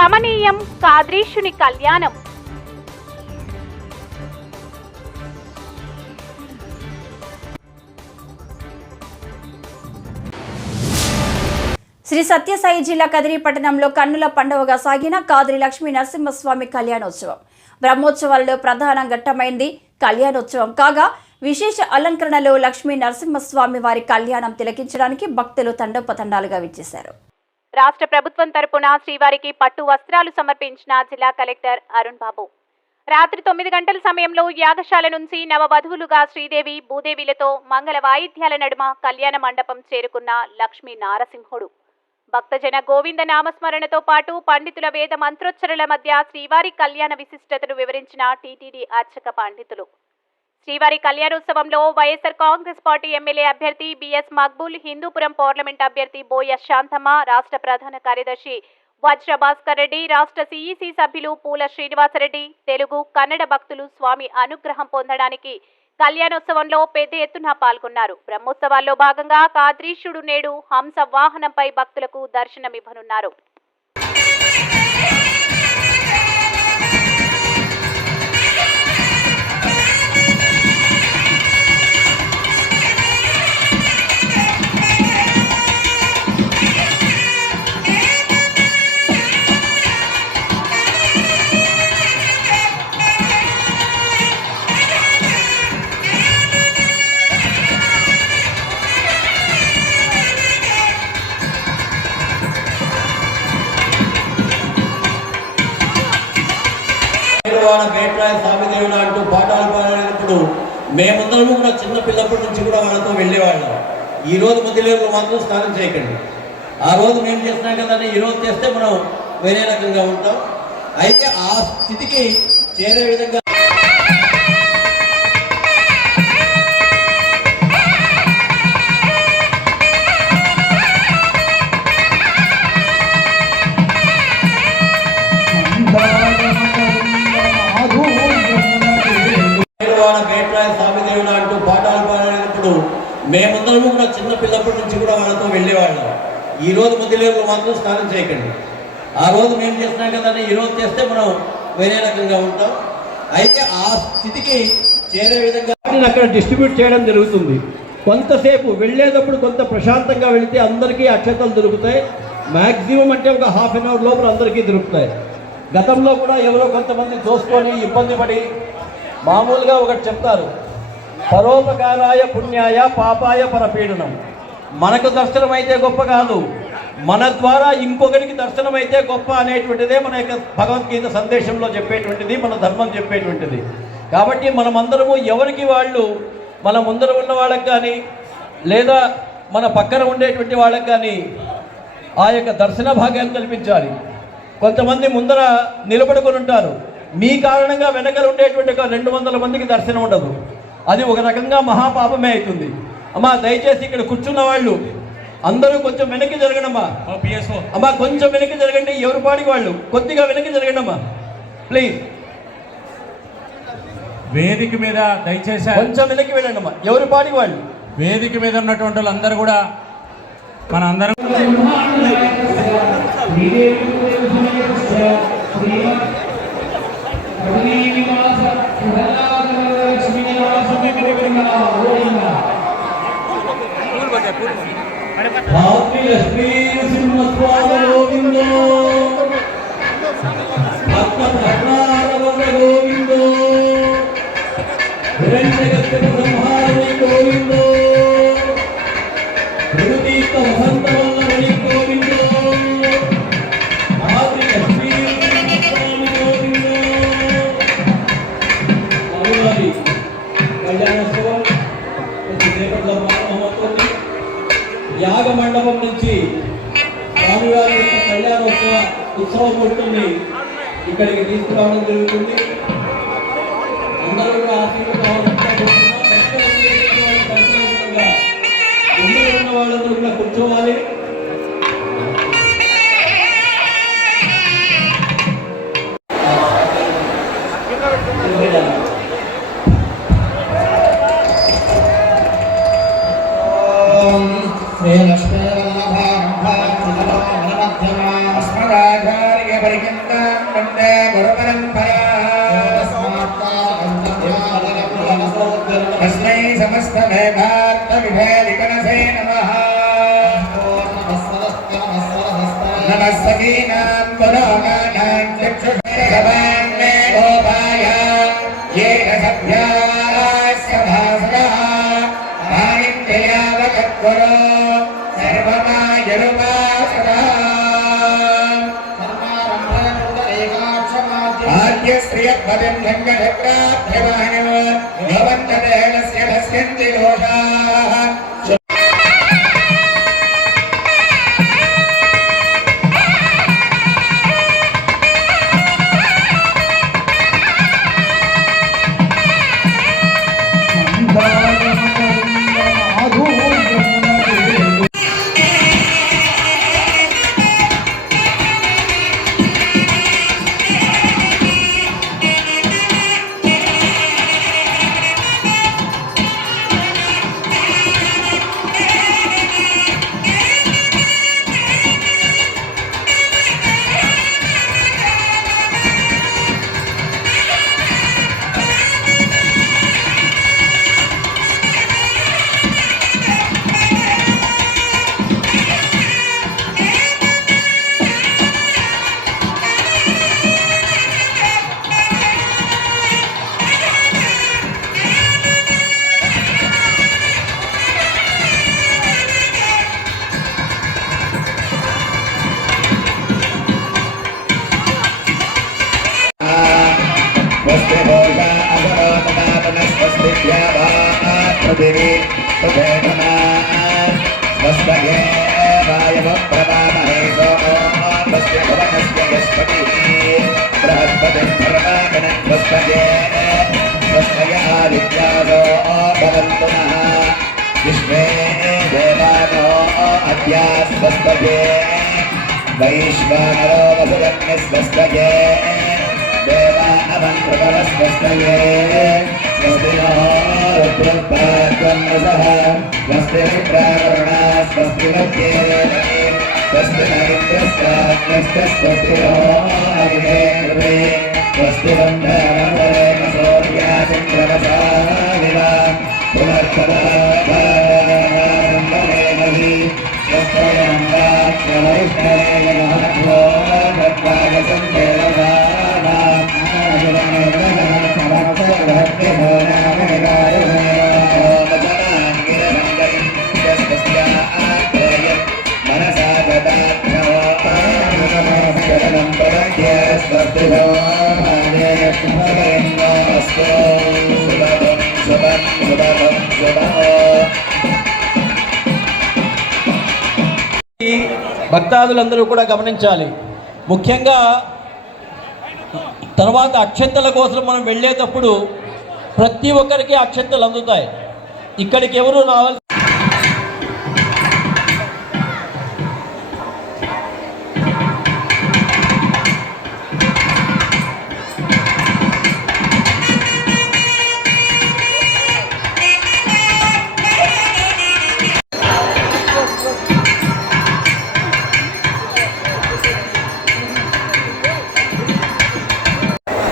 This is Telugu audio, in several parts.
కమనీయం కాద్రీశుని కళ్యాణం. శ్రీ సత్యసాయి జిల్లా కదిరి పట్టణంలో కన్నుల పండుగగా సాగిన కాద్రి లక్ష్మీ నరసింహస్వామి కళ్యాణోత్సవం. బ్రహ్మోత్సవాలలో ప్రధాన ఘట్టమైంది కళ్యాణోత్సవం కాగా, విశేష అలంకరణలో లక్ష్మీ నరసింహస్వామి వారి కళ్యాణం తిలకించడానికి భక్తులు తండోపతండాలుగా విచ్చేశారు. రాష్ట్ర ప్రభుత్వం తరపున శ్రీవారికి పట్టు వస్త్రాలు సమర్పించిన జిల్లా కలెక్టర్ అరుణ్ బాబు రాత్రి 9 గంటల సమయంలో యాగశాల నుంచి నవవధువులుగా శ్రీదేవి భూదేవిలతో మంగళ వాయిద్యాల నడుమ కళ్యాణ మండపం చేరుకున్న లక్ష్మీ నారసింహుడు భక్తజన గోవింద నామస్మరణతో పాటు పండితుల వేద మంత్రోచ్చరణల మధ్య శ్రీవారి కళ్యాణ విశిష్టతను వివరించిన టీటీడీ అర్చక పండితులు. శ్రీవారి కళ్యాణోత్సవంలో వైఎస్ఆర్ కాంగ్రెస్ పార్టీ ఎమ్మెల్యే అభ్యర్థి బిఎస్ మక్బూల్, హిందూపురం పార్లమెంట్ అభ్యర్థి బోయ శాంతమ్మ, రాష్ట్ర ప్రధాన కార్యదర్శి వజ్ర భాస్కర్ రెడ్డి, రాష్ట్ర సిఈసి సభ్యులు పూల శ్రీనివాసరెడ్డి, తెలుగు కన్నడ భక్తులు స్వామి అనుగ్రహం పొందడానికి కళ్యాణోత్సవంలో పెద్ద ఎత్తున పాల్గొన్నారు. బ్రహ్మోత్సవాల్లో భాగంగా కాద్రీశుడు నేడు హంస వాహనంపై భక్తులకు దర్శనమివ్వనున్నారు. వేట్రాయ స్వామిదేవుడు అంటూ పాఠాలు పాడేటప్పుడు మేమందరము కూడా చిన్న పిల్లప్పటి నుంచి కూడా వాళ్ళతో వెళ్ళేవాళ్ళం. ఈ రోజు ముదిలేరులో మాత్రం స్నానం చేయకండి. ఆ రోజు మేము చేస్తున్నాం కదని ఈ రోజు చేస్తే మనం వేరే రకంగా ఉంటాం. అయితే ఆ స్థితికి చేరే విధంగా వేట్రాయ స్వామిదేవుడు అంటూ పాఠాలు పాడేటప్పుడు మేమందరము కూడా చిన్న పిల్లప్పటి నుంచి కూడా వాళ్ళతో వెళ్ళేవాళ్ళం. ఈ రోజు ముదిలేరులో మాత్రం స్నానం చేయకండి. ఆ రోజు మేము చేస్తున్నాం కదని ఈ రోజు చేస్తే మనం వేరే రకంగా ఉంటాం. అయితే ఆ స్థితికి చేరే విధంగా అక్కడ డిస్ట్రిబ్యూట్ చేయడం జరుగుతుంది. కొంతసేపు వెళ్ళేటప్పుడు కొంత ప్రశాంతంగా వెళితే అందరికీ అక్షతలు దొరుకుతాయి. మ్యాక్సిమం అంటే ఒక హాఫ్ అన్ అవర్ లోపల అందరికీ దొరుకుతాయి. గతంలో కూడా ఎవరో కొంతమంది దోసుకొని ఇబ్బంది పడి మామూలుగా ఒకటి చెప్తారు, పరోపకారాయ పుణ్యాయ పాపాయ పరపీడనం. మనకు దర్శనం అయితే గొప్ప కాదు, మన ద్వారా ఇంకొకరికి దర్శనం అయితే గొప్ప అనేటువంటిదే మన యొక్క భగవద్గీత సందేశంలో చెప్పేటువంటిది, మన ధర్మం చెప్పేటువంటిది. కాబట్టి మనమందరము ఎవరికి వాళ్ళు మన ముందర ఉన్న వాళ్ళకి కానీ లేదా మన పక్కన ఉండేటువంటి వాళ్ళకి కానీ ఆ యొక్క దర్శన భాగ్యాన్ని కల్పించాలి. కొంతమంది ముందర నిలబడుకొని ఉంటారు, మీ కారణంగా వెనకలు ఉండేటువంటి ఒక 200 మందికి దర్శనం ఉండదు. అది ఒక రకంగా మహాపాపమే అవుతుంది. అమ్మా దయచేసి ఇక్కడ కూర్చున్న వాళ్ళు అందరూ కొంచెం వెనక్కి జరగండమ్మా. అమ్మా కొంచెం వెనక్కి జరగండి, ఎవరి పాడికి వాళ్ళు కొద్దిగా వెనక్కి జరగండి అమ్మా ప్లీజ్. వేదిక మీద దయచేసి కొంచెం వెనక్కి వెళ్ళండి అమ్మా, ఎవరి పాడికి వాళ్ళు. వేదిక మీద ఉన్నటువంటి వాళ్ళందరూ కూడా మన అందరం యాగ మండపం నుంచి స్వామివారి యొక్క కళ్యాణోత్సవ ఉత్సవం ఉంటుంది ఇక్కడికి తీసుకురావడం జరుగుతుంది. అందరూ కూడా ఉన్న వాళ్ళందరూ కూడా కూర్చోవాలి. శ్రీ లక్ష్మీ వల్లభారంభారమధ్యమాస్మరాచార్య पर्यन्तं वन्दे गुरुपरम्पराम् तस्मै समस्तमेधार्थविभेदिकनसे नमः नमः सखीनां पुरोगानां चक्षुषभवान् मे गोपाय येन सभ्याः सभासदः पाणिन्द्रियावगद्गुरो सर्वमायरुपासदः आद्यश्रियपदं गङ्गचक्राभ्यवाणो भवन्तदेहस्य भस्यन्ति दोषाः विश्वे देवानो अद्यास्वस्तये वैश्वानरो वसुरन्यस्वस्तये देवानवन्त्रवस्वस्तये स्वस्ति नो रुद्रपात्वन्नसः स्वस्ति मित्रावरुणा स्वस्ति मध्ये स्वस्ति न इन्द्रस्याग्नश्च स्वस्ति नो अग्ने स्वस्ति बन्धनमरेण सूर्याचन्द्रमसाविव पुनर्तदा सम्भवेमहि स्वस्त्रयङ्गाख्यवैष्णवेन महत्वो भद्राय मनसा భక్తాదులందరూ కూడా గమనించాలి. ముఖ్యంగా తర్వాత అక్షంతల కోసం మనం వెళ్ళేటప్పుడు ప్రతి ఒక్కరికి అక్షంతలు అందుతాయి. ఇక్కడికి ఎవరు రావాలి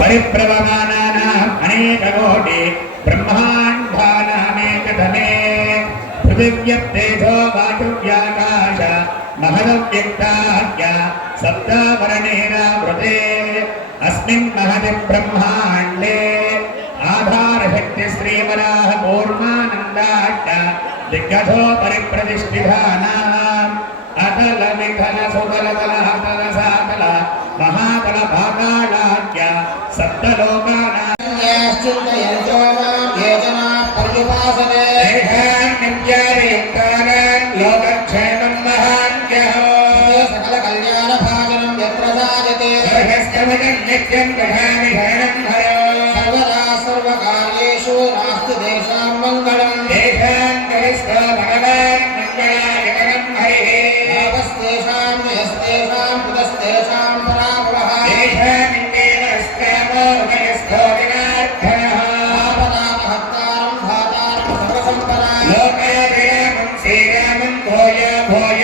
परिप्रवमानानाम् अनेककोटि ब्रह्माण्डानामेकधने पृथिव्यप्तेजो वायुव्याकाश महदव्यक्ताख्य सप्तावरणेनावृते अस्मिन् महति ब्रह्माण्डे आधारशक्ति श्रीवराह कूर्मानन्दाख्य दिग्गजो परिप्रतिष्ठितानाम् अतल विठल सुबलतल हतल सातल महातल भागालाख्य सप्तलोकानां चिन्तयन्तो मां ये जनाः पर्युपासते तेषां नित्यादियुक्तानां लोकक्षेमं महान्त्यः सकलकल्याणभाजनं यत्र साजते सर्वस्तमजं नित्यं दधामि शरणं हरो सर्वदा सर्वकार्येषु नास्ति तेषां मङ्गलं तेषां करिष्ठो भगवान् मङ्गलायकरं हरिः नावस्तेषां यस्तेषां कुतस्तेषां पराभवः तेषामिन्देव अस्कामो उभयस्थो विनार्थनः आपदामहत्तारं भातारं सर्वसम्पदां लोकाभिरामं श्रीरामं भूय भूय